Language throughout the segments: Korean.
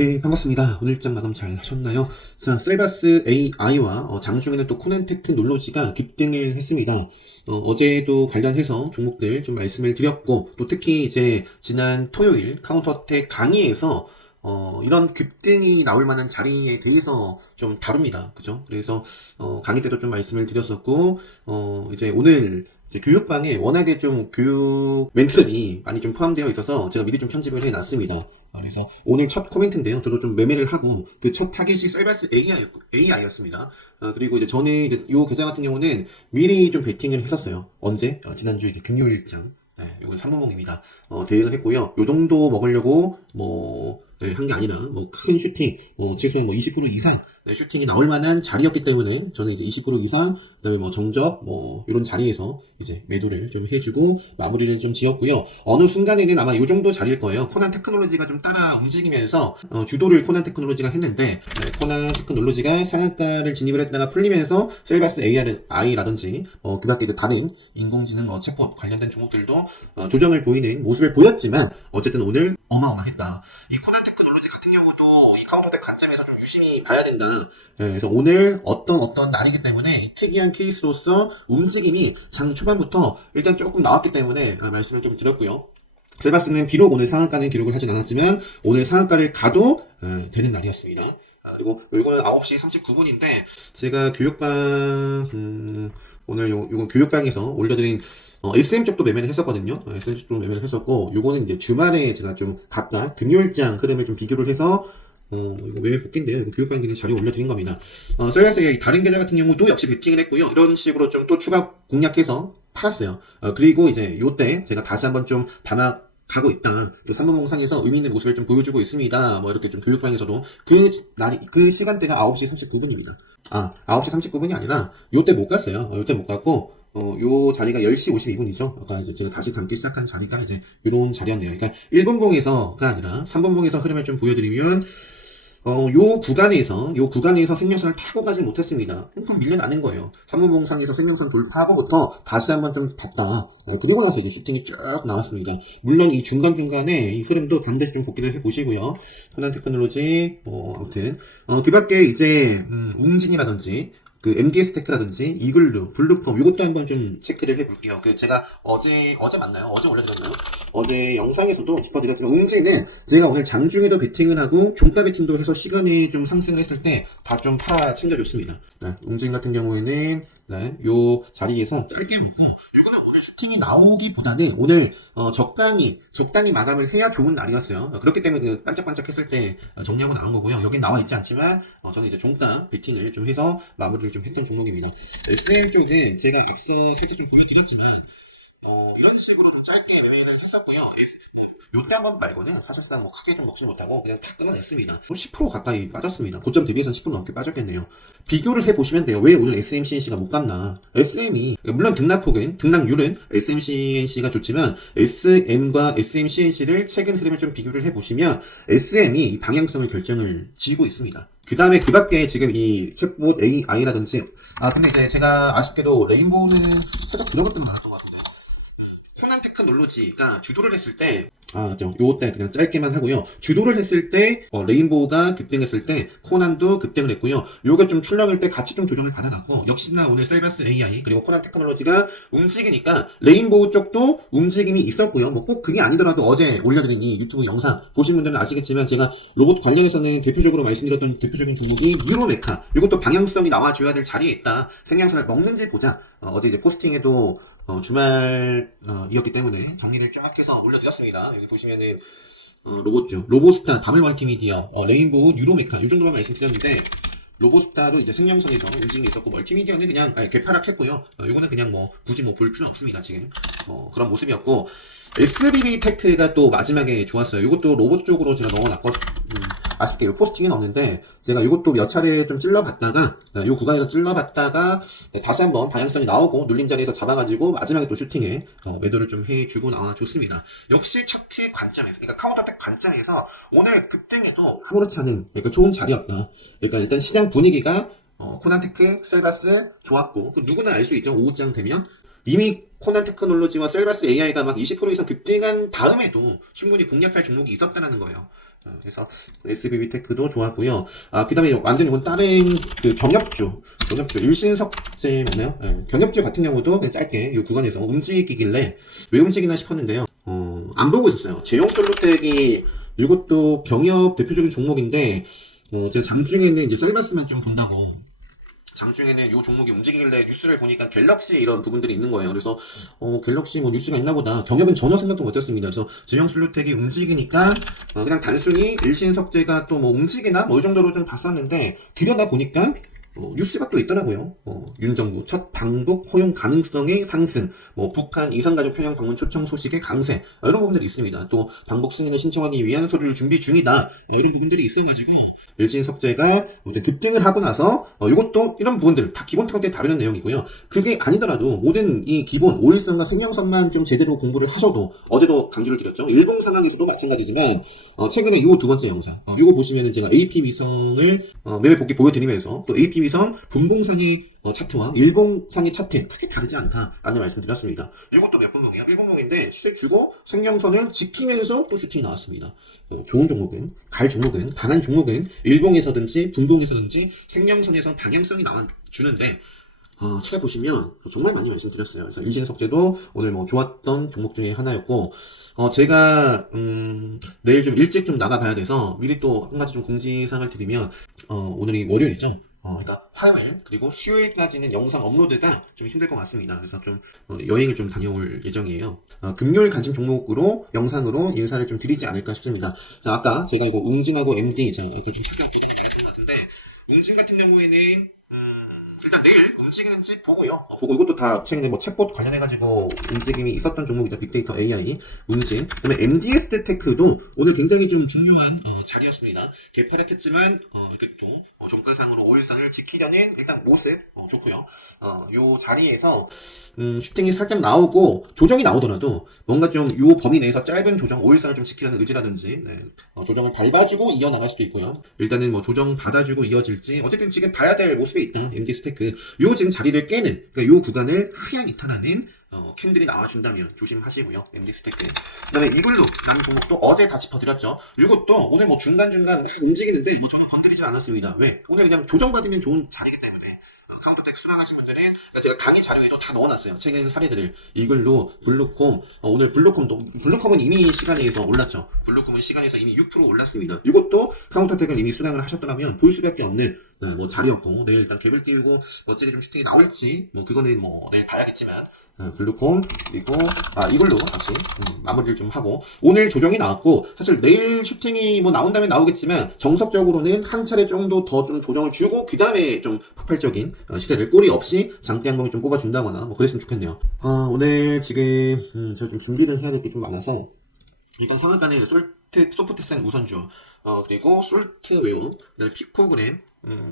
네, 반갑습니다. 오늘 일정 마감 잘 하셨나요? 자, 셀바스 AI와 장중에는 또 코난테크놀로지가 급등을 했습니다. 어제도 관련해서 종목들 좀 말씀을 드렸고, 또 특히 이제 지난 토요일 카운터텍 강의에서 이런 급등이 나올 만한 자리에 대해서 좀 다룹니다. 그죠? 그래서, 강의 때도 좀 말씀을 드렸었고, 이제 오늘 이제 교육방에 워낙에 좀 교육 멘트들이 많이 좀 포함되어 있어서 제가 미리 좀 편집을 해 놨습니다. 그래서 오늘 첫 코멘트인데요. 저도 좀 매매를 하고 그 첫 타겟이 셀바스 AI였습니다. 그리고 이제 저는 이제 요 계좌 같은 경우는 미리 좀 베팅을 했었어요. 언제? 지난주 이제 금요일장. 네, 요건 3분봉입니다. 대응을 했고요. 요 정도 먹으려고 한 게 아니라 큰 슈팅, 최소한 20% 이상 슈팅이 나올 만한 자리였기 때문에 저는 이제 20% 이상, 그다음에 정적 이런 자리에서 이제 매도를 좀 해주고 마무리를 좀 지었고요. 어느 순간에는 아마 이 정도 자리일 거예요. 코난 테크놀로지가 좀 따라 움직이면서 주도를 코난 테크놀로지가 했는데, 코난 테크놀로지가 상한가를 진입을 했다가 풀리면서 셀바스 AI라든지 그 밖에 다른 인공지능 챗봇 관련된 종목들도 조정을 보이는 모습을 보였지만 어쨌든 오늘 어마어마했다. 이 코난 테크놀로지 같은 경우도 이 카운터덱 관점에서 좀 유심히 봐야 된다. 그래서 오늘 어떤 날이기 때문에 특이한 케이스로서 움직임이 장 초반부터 일단 조금 나왔기 때문에 말씀을 좀 드렸고요. 셀바스는 비록 오늘 상한가는 기록을 하진 않았지만 오늘 상한가를 가도 되는 날이었습니다. 그리고 이거는 9시 39분인데 제가 교육방 오늘 요거 교육방에서 올려드린 SM 쪽도 매매를 했었거든요. SM 쪽도 매매를 했었고, 요거는 이제 주말에 제가 좀 각각 금요일장 흐름을 좀 비교를 해서 이거 매매 복귀인데요. 이거 교육방기는 자료 올려드린 겁니다. 셀바스의 다른 계좌 같은 경우도 역시 베팅을 했고요. 이런 식으로 좀 또 추가 공략해서 팔았어요. 그리고 이제 요때 제가 다시 한번 좀 가고 있다. 또 3분봉상에서 의미 있는 모습을 좀 보여주고 있습니다. 이렇게 좀 교육방에서도 그 시간대가 9시 39분입니다. 9시 39분이 아니라 요때 못 갔어요. 요때 못 갔고, 요 자리가 10시 52분이죠. 아까 이제 제가 다시 담기 시작한 자리가 이제 요런 자리였네요. 그러니까 1분봉에서가 아니라 3분봉에서 흐름을 좀 보여드리면, 요 구간에서 생명선을 타고 가지 못했습니다. 그럼 밀려나는 거예요. 3분봉상에서 생명선 돌파하고부터 다시 한번 좀 봤다. 그리고 나서 이제 슈팅이 쭉 나왔습니다. 물론 이 중간중간에 이 흐름도 반드시 좀 복귀를 해보시고요. 코난 테크놀로지, 아무튼. 그 밖에 이제, 웅진이라든지, 그 MDS 테크라든지 이글루, 블루폼 이것도 한번 좀 체크를 해볼게요. 제가 어제 맞나요? 어제 올려드렸나요? 어제 영상에서도 짚어드렸지만 웅지는 제가 오늘 장중에도 베팅을 하고 종가 베팅도 해서 시간이 좀 상승을 했을 때 다 좀 팔아 챙겨줬습니다. 웅진 같은 경우에는 요 자리에서 짧게 먹고 요거는 오늘 슈팅이 나오기보다는 오늘 적당히 마감을 해야 좋은 날이었어요. 그렇기 때문에 그 반짝반짝 했을 때 정리하고 나온 거고요. 여긴 나와 있지 않지만 저는 이제 종가 베팅을 좀 해서 마무리를 좀 했던 종목입니다. SM 쪽은 제가 X 살짝 좀 보여드렸지만 이런 식으로 좀 짧게 매매를 했었고요. 요때 한번 말고는 사실상 크게 좀 먹지 못하고 그냥 다 끊어냈습니다. 10% 가까이 빠졌습니다. 고점 대비해서는 10% 넘게 빠졌겠네요. 비교를 해보시면 돼요. 왜 오늘 SMCNC가 못 갔나? SM이 물론 등락률은 SMCNC가 좋지만 SM과 SMCNC를 최근 흐름을 좀 비교를 해보시면 SM이 방향성을 결정을 지고 있습니다. 그 다음에 그 밖에 지금 이 챗봇 AI라든지 근데 이제 제가 아쉽게도 레인보우는 살짝 들어갔던 것 같았던 것 같아요. 코난 테크놀로지가 주도를 했을 때, 요때 그냥 짧게만 하고요. 주도를 했을 때, 레인보우가 급등했을 때, 코난도 급등을 했고요. 요게 좀 출렁일 때 같이 좀 조정을 받아놨고, 역시나 오늘 셀바스 AI, 그리고 코난 테크놀로지가 움직이니까, 레인보우 쪽도 움직임이 있었고요. 꼭 그게 아니더라도 어제 올려드린 이 유튜브 영상, 보신 분들은 아시겠지만, 제가 로봇 관련해서는 대표적으로 말씀드렸던 대표적인 종목이 유로메카. 요것도 방향성이 나와줘야 될 자리에 있다. 생명선을 먹는지 보자. 어제 이제 포스팅에도 주말이었기 때문에 정리를 쫙 해서 올려드렸습니다. 여기 보시면은 로봇죠. 로보스타, 다물 멀티미디어, 레인보우, 유로메카 이 정도만 말씀드렸는데 로보스타도 이제 생명선에서 움직임이 있었고 멀티미디어는 그냥 개파락했고요. 이거는 그냥 굳이 볼 필요 없습니다. 지금 그런 모습이었고 SBB 테크가 또 마지막에 좋았어요. 이것도 로봇 쪽으로 제가 넣어놨거든요. 아쉽게 요 포스팅은 없는데 제가 이것도 몇 차례 좀 찔러봤다가 요 구간에서 찔러봤다가 다시 한번 방향성이 나오고 눌림 자리에서 잡아가지고 마지막에 또 슈팅에 매도를 좀 해주고 나와줬습니다. 역시 차트 관점에서, 그러니까 카운터텍 관점에서 오늘 급등에도 아무렇지 않은 그러니까 좋은 자리였다. 그러니까 일단 시장 분위기가 코난테크, 셀바스 좋았고 누구나 알 수 있죠. 오후장 되면 이미 코난 테크놀로지와 셀바스 AI가 막 20% 이상 급등한 다음에도 충분히 공략할 종목이 있었다는 거예요. 그래서 SBB테크도 좋았고요. 그 다음에 완전 이건 다른 그 경협주 일신석재 맞나요? 경협주 같은 경우도 그냥 짧게 이 구간에서 움직이길래 왜 움직이나 싶었는데요. 안 보고 있었어요. 제용솔루텍이 이것도 경협 대표적인 종목인데, 제가 장중에는 이제 셀바스만 좀 본다고. 장중에는 이 종목이 움직이길래 뉴스를 보니까 갤럭시 이런 부분들이 있는 거예요. 그래서 갤럭시 뭐 뉴스가 있나 보다. 경협은 전혀 생각도 못했습니다. 그래서 제형솔루텍이 움직이니까 그냥 단순히 일신석재가 또 뭐 움직이나 뭐 이 정도로 좀 봤었는데 들여다 보니까 뉴스가 또 있더라고요. 윤정부 첫 방북 허용 가능성의 상승, 뭐 북한 이산가족 평양 방문 초청 소식의 강세, 이런 부분들이 있습니다. 또 방북 승인을 신청하기 위한 서류를 준비 중이다, 이런 부분들이 있어가지고 일진석재가 급등을 하고 나서 이것도 이런 부분들 다 기본 특강때 다루는 내용이고요. 그게 아니더라도 모든 이 기본 오일선과 생명선만 좀 제대로 공부를 하셔도, 어제도 강조를 드렸죠. 일봉 상황에서도 마찬가지지만 최근에 이 두 번째 영상 이거 보시면은 제가 AP 위성을 매매 복귀 보여드리면서 또 AP 위성 분봉상의 차트와 일봉상의 차트 크게 다르지 않다라는 말씀 드렸습니다. 이것도 몇 분봉이에요? 1분봉인데 시세 주고 생명선을 지키면서 또 슈팅이 나왔습니다. 좋은 종목은, 갈 종목은, 강한 종목은 일봉에서든지 분봉에서든지 생명선에서 방향성이 나와주는데 찾아보시면 정말 많이 말씀드렸어요. 그래서 일신석재도 오늘 뭐 좋았던 종목 중에 하나였고, 제가 내일 좀 일찍 좀 나가봐야 돼서 미리 또 한 가지 좀 공지사항을 드리면, 오늘이 월요일이죠. 그러니까 화요일 그리고 수요일까지는 영상 업로드가 좀 힘들 것 같습니다. 그래서 좀 여행을 좀 다녀올 예정이에요. 금요일 관심 종목으로 영상으로 인사를 좀 드리지 않을까 싶습니다. 자, 아까 제가 이거 웅진하고 MD 좀 잠깐 말씀드린 것 같은데, 웅진 같은 경우에는 일단 내일 움직이는지 보고요. 보고 이것도 다 최근에 뭐 챗봇 관련해가지고 움직임이 있었던 종목이죠. 빅데이터 AI, 웅진. 그다음에 MDS 테크도 오늘 굉장히 좀 중요한 자리였습니다. 개파력했지만 이렇게 또 종가상으로 5일선을 지키려는 일단 모습 좋고요. 요 자리에서 슈팅이 살짝 나오고 조정이 나오더라도 뭔가 좀 요 범위 내에서 짧은 조정 5일선을 좀 지키려는 의지라든지 조정을 밟아주고 이어나갈 수도 있고요. 일단은 뭐 조정 받아주고 이어질지 어쨌든 지금 봐야 될 모습에 있다. MDS 테크 요 지금 자리를 깨는, 그러니까 요 구간을 하향 이탈하는 캔들이 나와준다면 조심하시고요. MDS 테크. 그 다음에 이글루라는 종목도 어제 다 짚어드렸죠. 이것도 오늘 뭐 중간중간 움직이는데 뭐 저는 건드리지 않았습니다. 왜? 오늘 그냥 조정받으면 좋은 자리이기 때문에. 카운터텍 수강하신 분들은, 그러니까 제가 강의 자료에도 다 넣어놨어요. 최근 사례들을. 이글루, 블루콤, 오늘 블루콤은 이미 시간에서 올랐죠. 블루콤은 시간에서 이미 6% 올랐습니다. 이것도 카운터텍을 이미 수강을 하셨더라면 볼 수밖에 없는 뭐 자리였고, 내일 일단 갭을 띄우고 멋지게 좀 슈팅이 나올지 뭐 그거는 뭐 내일 봐야겠지만, 블루콤 그리고 이걸로 다시 마무리를 좀 하고, 오늘 조정이 나왔고 사실 내일 슈팅이 뭐 나온다면 나오겠지만 정석적으로는 한 차례 정도 더 좀 조정을 주고 그 다음에 좀 폭발적인 시세를 꼬리 없이 장대 항목을 좀 뽑아준다거나 뭐 그랬으면 좋겠네요. 오늘 지금 제가 좀 준비를 해야 될 게 좀 많아서 일단 상한가는 소프트센 우선주, 그리고 솔트웨어, 그다음에 피코그램,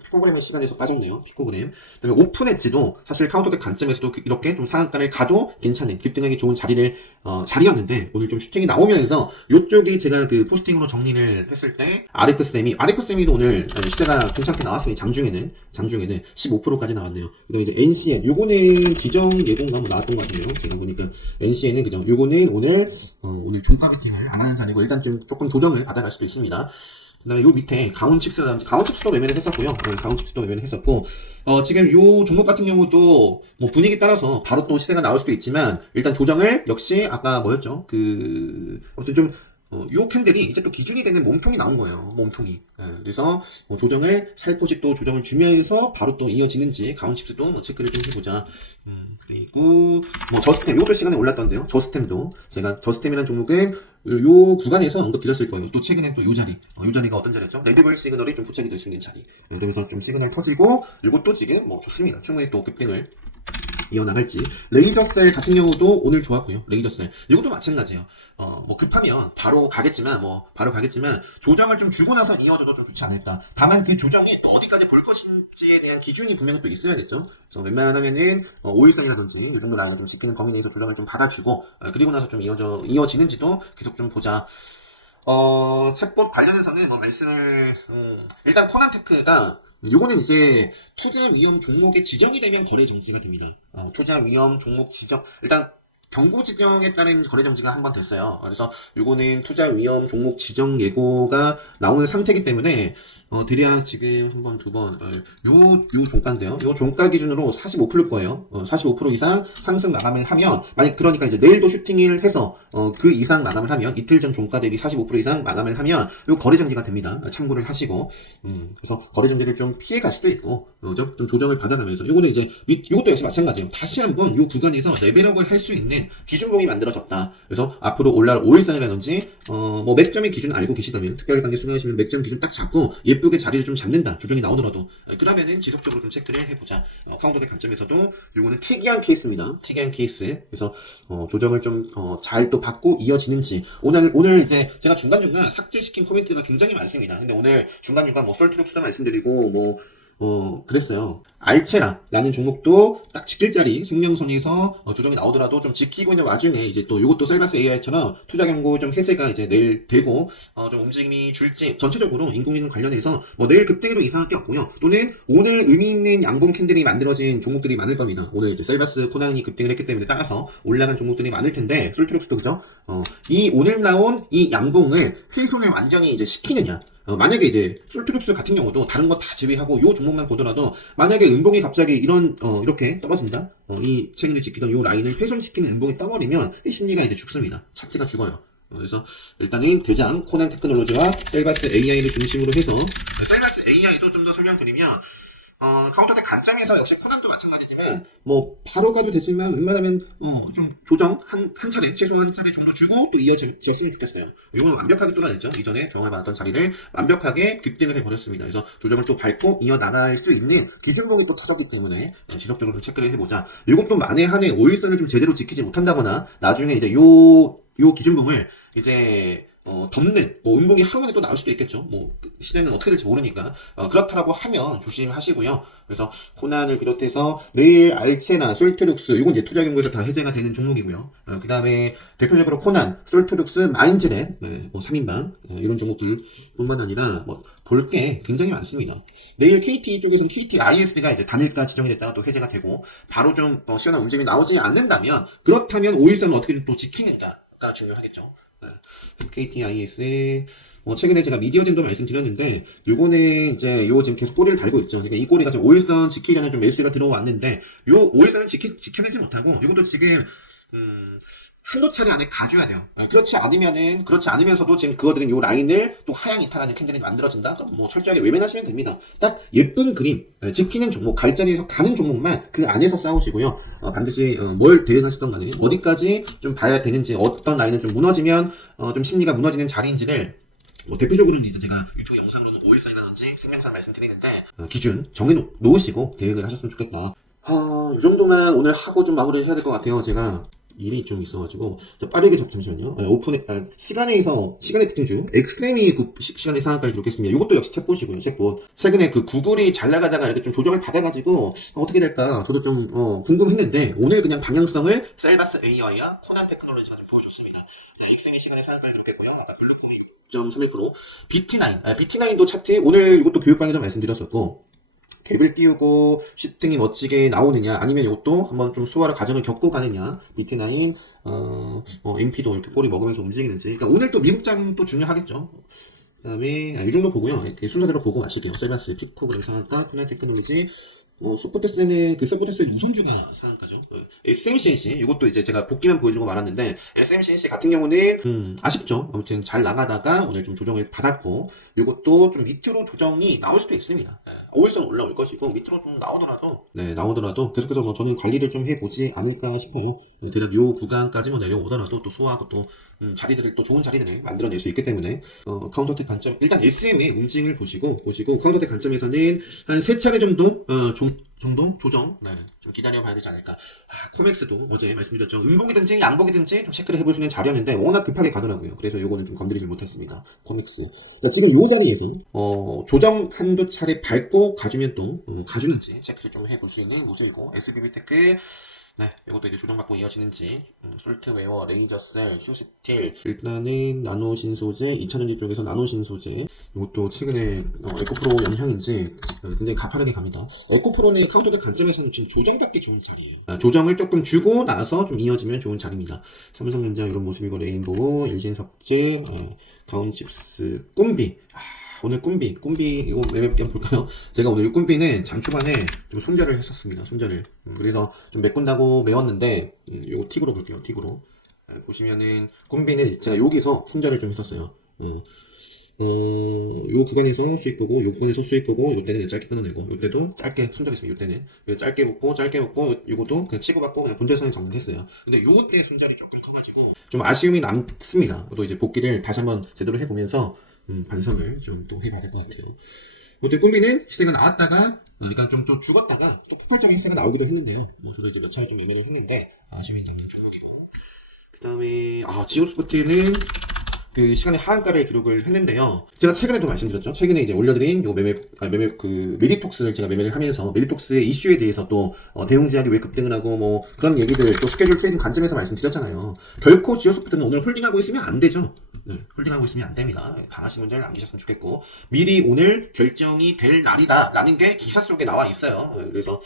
피코그램의 시간에서 빠졌네요. 피코그램. 그다음에 오픈엣지도 사실 카운터덱 관점에서도 이렇게 좀 상한가를 가도 괜찮은 급등하기 좋은 자리였는데 오늘 좀 슈팅이 나오면서 요쪽이 제가 그 포스팅으로 정리를 했을 때 아레크세미도 오늘 시세가 괜찮게 나왔습니다. 장중에는 15%까지 나왔네요. 그다음에 이제 NCN 요거는 지정 예고가 뭐 나왔던 것 같아요. 제가 보니까 NCN은 그죠. 요거는 오늘 종가 베팅을 안 하는 자리고 일단 좀 조금 조정을 받아갈 수도 있습니다. 그 다음에 요 밑에 가온칩스라든지 가온칩스도 매매를 했었고요. 가온칩스도 매매를 했었고, 지금 요 종목 같은 경우도 뭐 분위기 따라서 바로 또 시세가 나올 수도 있지만 일단 조정을 역시 아까 뭐였죠? 아무튼 좀 요 캔들이 이제 또 기준이 되는 몸통이 나온 거예요. 몸통이. 그래서 조정을 살포시 또 조정을 주면서 바로 또 이어지는지 가온칩스도 뭐 체크를 좀 해보자. 그리고 뭐 저스템 이것도 시간에 올랐던데요. 저스템도 제가 저스템이라는 종목은 요 구간에서 언급드렸을 거예요. 또 최근에 또 요 자리가 어떤 자리였죠? 레드불 시그널이 좀 포착이 될 수 있는 자리. 그러면서 좀 시그널 터지고 이것도 지금 뭐 좋습니다. 충분히 또 급등을 이어나갈지. 레이저셀 같은 경우도 오늘 좋았고요. 레이저셀 이것도 마찬가지예요. 뭐 급하면 바로 가겠지만 조정을 좀 주고 나서 이어져도 좀 좋지 않을까. 다만 그 조정이 또 어디까지 볼 것인지에 대한 기준이 분명히 또 있어야겠죠. 그래서 웬만하면은 5일선이라든지 이 정도 라인을 좀 지키는 범위 내에서 조정을 좀 받아주고 그리고 나서 좀 이어지는지도 계속 좀 보자. 챗봇 관련해서는 뭐 말씀을 일단 코난테크가 요거는 이제 투자 위험 종목에 지정이 되면 거래 정지가 됩니다. 투자 위험 종목 지정, 일단 경고 지정에 따른 거래 정지가 한 번 됐어요. 그래서 요거는 투자 위험 종목 지정 예고가 나오는 상태이기 때문에 대략 지금 한 번, 두 번, 요 종가인데요. 요 종가 기준으로 45%일 거예요. 45% 이상 상승 마감을 하면, 그러니까 이제 내일도 슈팅을 해서, 그 이상 마감을 하면, 이틀 전 종가 대비 45% 이상 마감을 하면, 요 거래 정지가 됩니다. 참고를 하시고, 그래서 거래 정지를 좀 피해 갈 수도 있고, 좀 조정을 받아가면서, 요거는 이제, 요것도 역시 마찬가지예요. 다시 한번 요 구간에서 레벨업을 할 수 있는 기준봉이 만들어졌다. 그래서 앞으로 올라올 5일선이라든지, 뭐 맥점의 기준 알고 계시다면, 특별 관계 수강하시면 맥점 기준 딱 잡고, 예쁘게 자리를 좀 잡는다. 조정이 나오더라도. 그러면은 지속적으로 좀 체크를 해보자. 카운터의 관점에서도 요거는 특이한 케이스입니다. 특이한 케이스. 그래서 조정을 좀 잘 또 받고 이어지는지. 오늘 이제 제가 중간중간 삭제시킨 코멘트가 굉장히 많습니다. 근데 오늘 중간중간 뭐 솔트룩스도 말씀드리고 그랬어요. 알체라라는 종목도 딱 지킬 자리 생명선에서 조정이 나오더라도 좀 지키고 있는 와중에 이제 또 이것도 셀바스 AI처럼 투자 경고 좀 해제가 이제 내일 되고 좀 움직임이 줄지 전체적으로 인공지능 관련해서 내일 급등으로 이상할 게 없고요. 또는 오늘 의미 있는 양봉 캔들이 만들어진 종목들이 많을 겁니다. 오늘 이제 셀바스 코난이 급등을 했기 때문에 따라서 올라간 종목들이 많을 텐데 솔트룩스도 그죠? 이 오늘 나온 이 양봉을 훼손을 완전히 이제 시키느냐? 만약에 이제 솔트룩스 같은 경우도 다른 거 다 제외하고 요 종목만 보더라도 만약에 음봉이 갑자기 이렇게 떨어진다? 이 최근에 지키던 요 라인을 훼손시키는 음봉이 떠버리면 이 심리가 이제 죽습니다. 차트가 죽어요. 그래서 일단은 대장 코난 테크놀로지와 셀바스 AI를 중심으로 해서 셀바스 AI도 좀 더 설명드리면 카운터텍 관점에서 역시 코난도 마찬가지지만 바로 가도 되지만 웬만하면 좀 조정 한 차례 최소한 한 차례 정도 주고 또 이어졌으면 좋겠어요. 이거는 완벽하게 뚫어냈죠. 이전에 경험을 받았던 자리를 완벽하게 급등을 해버렸습니다. 그래서 조정을 또 밟고 이어나갈 수 있는 기준봉이 또 터졌기 때문에 지속적으로 좀 체크를 해보자. 이것도 만에 한해 5일선을 좀 제대로 지키지 못한다거나 나중에 이제 요 기준봉을 이제 덮는 음봉이 하루 만에 또 나올 수도 있겠죠. 시대는 어떻게 될지 모르니까 그렇다라고 하면 조심하시고요. 그래서 코난을 비롯해서 내일 알체나 솔트룩스 이건 이제 투자 경고에서 다 해제가 되는 종목이고요. 그 다음에 대표적으로 코난, 솔트룩스, 마인즈넷 3인방 이런 종목들뿐만 아니라 볼 게 굉장히 많습니다. 내일 KT 쪽에서는 KT IS가 이제 단일가 지정이 됐다가 또 해제가 되고 바로 좀 시원한 움직임이 나오지 않는다면 그렇다면 5일선은 어떻게든 또 지키는가가 중요하겠죠. KTIS 최근에 제가 미디어진도 말씀드렸는데 요거는 이제 지금 계속 꼬리를 달고 있죠. 그러니까 이 꼬리가 지금 5일선 지키려는 좀 매수가 들어왔는데 요 5일선을 지켜내지 못하고 이것도 지금 한도 차례 안에 가줘야 돼요. 그렇지 않으면서도 지금 그거들은 요 라인을 또 하향 이탈하는 캔들이 만들어진다? 그럼 철저하게 외면하시면 됩니다. 딱 예쁜 그림, 지키는 종목, 갈 자리에서 가는 종목만 그 안에서 싸우시고요. 반드시 뭘 대응하시던 간에 어디까지 좀 봐야 되는지, 어떤 라인은 좀 무너지면 좀 심리가 무너지는 자리인지를 대표적으로는 이제 제가 유튜브 영상으로는 5일선이라든지 생명선 말씀드리는데 기준 정해놓으시고 대응을 하셨으면 좋겠다. 이 정도만 오늘 하고 좀 마무리를 해야 될 것 같아요. 제가 일이 좀 있어가지고 빠르게 잠시만요. 시간의 특징주 엑스엠이 시간의 상한가를 기록했습니다. 이것도 역시 챗봇이고요. 챗봇 최근에 그 구글이 잘 나가다가 이렇게 좀 조정을 받아가지고 어떻게 될까 저도 좀 궁금했는데 오늘 그냥 방향성을 셀바스 AI와 코난 테크놀로지가 좀 보여줬습니다. 엑스엠이 시간의 상한가를 기록했고요. 아까 블루코인 0.31% BT9도 차트 오늘 이것도 교육방에도 말씀드렸었고 갭을 띄우고 슈팅이 멋지게 나오느냐 아니면 이것도 한번 좀 수월한 과정을 겪고 가느냐 비트나인 MP도 이렇게 꼬리 먹으면서 움직이는지 그러니까 오늘 또 미국장 또 중요하겠죠. 그 다음에 이 정도 보고요. 이렇게 순서대로 보고 마실게요. 셀바스, 피코그램 상한가, 코난 테크놀로지 소프트스는 소프트스 우선주가 상한가죠. SMCNC 이것도 이제 제가 복귀만 보여드리고 말았는데 SMCNC 같은 경우는 아쉽죠. 아무튼 잘 나가다가 오늘 좀 조정을 받았고 이것도 좀 밑으로 조정이 나올 수도 있습니다. 5일선 올라올 것이고 밑으로 좀 나오더라도 계속해서 저는 관리를 좀 해보지 않을까 싶어요. 대략 요 구간까지만 내려오더라도 또 소화하고 또 자리들을 또 좋은 자리들을 만들어낼 수 있기 때문에 카운터텍 관점 일단 SM의 움직임을 보시고 카운터텍 관점에서는 한 3차례 정도 정도 조정 좀 기다려봐야 되지 않을까. 코맥스도 어제 말씀드렸죠. 음봉이든지 양봉이든지 좀 체크를 해볼 수 있는 자리였는데 워낙 급하게 가더라고요. 그래서 요거는 좀 건드리지 못했습니다. 코맥스. 자, 지금 요 자리에서 조정 한두 차례 밟고 가주면 또 가주는지 체크를 좀 해볼 수 있는 모습이고 SBB테크 네, 이것도 이제 조정받고 이어지는지, 솔트웨어, 레이저셀, 휴스틸, 일단은 나노신소재, 2차전지 쪽에서 나노신소재, 이것도 최근에 에코프로 영향인지 굉장히 가파르게 갑니다. 에코프로는 카운터드 관점에서는 지금 조정받기 좋은 자리예요. 조정을 조금 주고 나서 좀 이어지면 좋은 자리입니다. 삼성전자 이런 모습이고, 레인보우, 일진석재, 가온칩스, 꿈비. 오늘 꿈비 이거 매매 한번 볼까요? 제가 오늘 이 꿈비는 장 초반에 좀 손절을 했었습니다. 손절을. 그래서 좀 메꾼다고 메웠는데 이거 틱으로 볼게요. 틱으로. 보시면은 꿈비는 제가 여기서 손절을 좀 했었어요. 요 구간에서 수익 보고, 요 구간에서 수익 보고, 요 때는 짧게 끊어내고, 요 때도 짧게 손절했습니다. 요 때는 짧게 먹고, 요것도 그냥 치고받고 그냥 본질선에 정리했어요. 근데 요 때 손절이 조금 커가지고 좀 아쉬움이 남습니다. 또 이제 복귀를 다시 한번 제대로 해보면서 반성을 좀 또 해봐야 될 것 같아요. 어쨌든 꿈비는 시세가 나왔다가 그러니까 좀 죽었다가 또 폭발적인 시세가 나오기도 했는데요. 저도 이제 몇 차례 좀 매매를 했는데 아쉬움이 남는 종목이고, 그 다음에 지오스포트는 그 시간에 하한가를 기록을 했는데요. 제가 최근에도 말씀드렸죠. 최근에 이제 올려드린 요 메디톡스를 제가 매매를 하면서 메디톡스의 이슈에 대해서 또 대웅제약이 왜 급등을 하고 뭐 그런 얘기들 또 스케줄 트레이딩 관점에서 말씀드렸잖아요. 결코 지오소프트는 오늘 홀딩하고 있으면 안 되죠. 네, 홀딩하고 있으면 안 됩니다. 강하신 분들 남기셨으면 좋겠고, 미리 오늘 결정이 될 날이다라는 게 기사 속에 나와 있어요. 그래서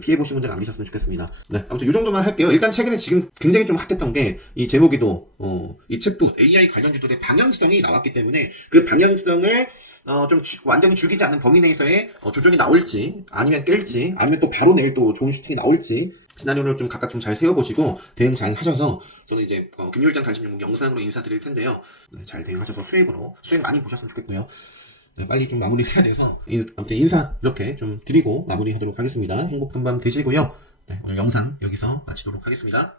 피해보신 분들 남기셨으면 좋겠습니다. 네, 아무튼 이 정도만 할게요. 일단 최근에 지금 굉장히 좀 핫했던 게 이 제목이도 이 챗봇 AI 관련주들의 방향성이 나왔기 때문에 그 방향성을 좀 완전히 죽이지 않는 범위 내에서의 조정이 나올지, 아니면 깰지, 아니면 또 바로 내일 또 좋은 슈팅이 나올지 시나리오를 좀 각각 좀 잘 세워보시고 대응 잘 하셔서, 저는 이제 금요일장 관심 종목 영상으로 인사드릴 텐데요. 네, 잘 대응하셔서 수익 많이 보셨으면 좋겠고요. 네, 빨리 좀 마무리해야 돼서 아무튼 인사 이렇게 좀 드리고 마무리하도록 하겠습니다. 행복한 밤 되시고요. 네, 오늘 영상 여기서 마치도록 하겠습니다.